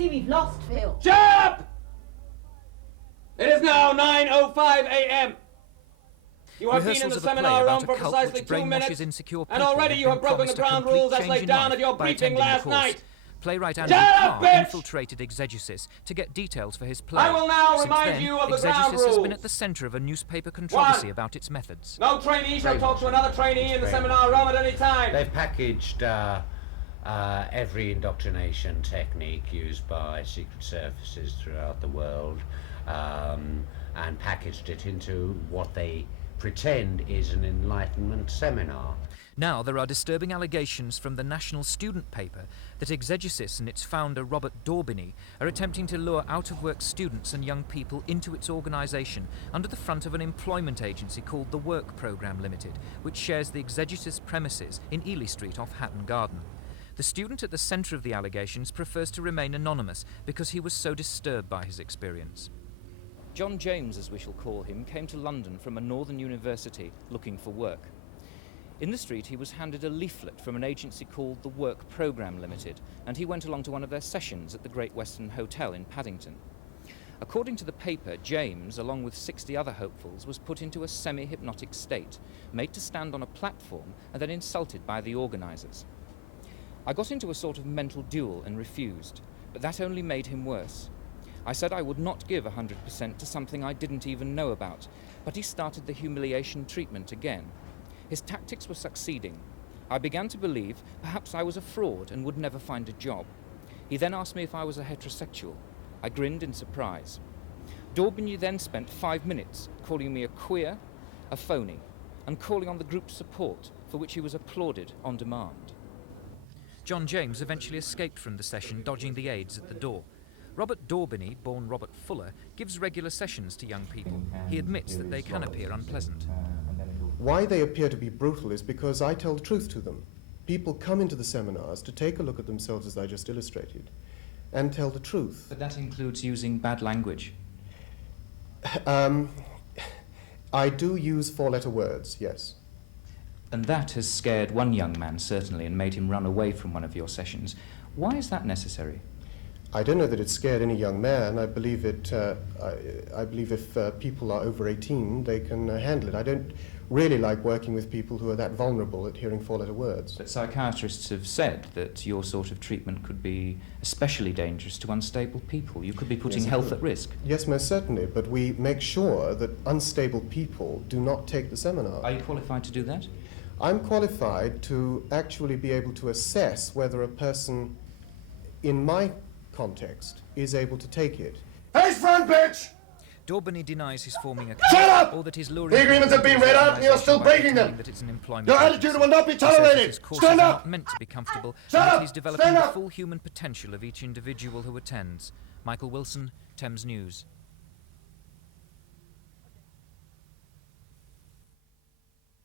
see we've lost Phil. Shut up! It is now 9:05 a.m. You have been in the seminar room for precisely 2 minutes, and already you have broken the ground rules as laid down at your briefing last night. Playwright Andrew Carr infiltrated Exegesis to get details for his play. I will now Since remind then, you of the ground Exegesis has rules. been at the centre of a newspaper controversy 1. about its methods. No trainee shall talk to another trainee in the seminar room at any time. They've packaged every indoctrination technique used by secret services throughout the world and packaged it into what they pretend is an Enlightenment seminar. Now there are disturbing allegations from the national student paper that Exegesis and its founder Robert D'Aubingney are attempting to lure out-of-work students and young people into its organisation under the front of an employment agency called the Work Programme Limited, which shares the Exegesis premises in Ely Street off Hatton Garden. The student at the centre of the allegations prefers to remain anonymous because he was so disturbed by his experience. John James, as we shall call him, came to London from a northern university looking for work. In the street he was handed a leaflet from an agency called the Work Programme Limited, and he went along to one of their sessions at the Great Western Hotel in Paddington. According to the paper, James, along with 60 other hopefuls, was put into a semi-hypnotic state, made to stand on a platform and then insulted by the organisers. I got into a sort of mental duel and refused, but that only made him worse. I said I would not give 100% to something I didn't even know about, but he started the humiliation treatment again. His tactics were succeeding. I began to believe perhaps I was a fraud and would never find a job. He then asked me if I was a heterosexual. I grinned in surprise. D'Aubingney then spent 5 minutes calling me a queer, a phony, and calling on the group's support, for which he was applauded on demand. John James eventually escaped from the session, dodging the aides at the door. Robert D'Aubingney, born Robert Fuller, gives regular sessions to young people. He admits that they can appear unpleasant. Why they appear to be brutal is because I tell the truth to them. People come into the seminars to take a look at themselves, as I just illustrated, and tell the truth. But that includes using bad language. I do use 4-letter words, yes. And that has scared one young man, certainly, and made him run away from one of your sessions. Why is that necessary? I don't know that it scared any young man. I believe it. I believe if people are over 18, they can handle it. I don't really like working with people who are that vulnerable at hearing 4-letter words. But psychiatrists have said that your sort of treatment could be especially dangerous to unstable people. You could be putting health at risk. Yes, most certainly, but we make sure that unstable people do not take the seminar. Are you qualified to do that? I'm qualified to actually be able to assess whether a person, in my context, is able to take it. Face front, bitch! D'Aubingney denies his forming a Shut up! or that his luring The agreements have been read out and you're still breaking them. That it's an employment Your agency. attitude will not be He says that tolerated. his courses Stand are up! not meant to be comfortable, Shut and that up! he's developing Stand the up! full human potential of each individual who attends. Michael Wilson, Thames News.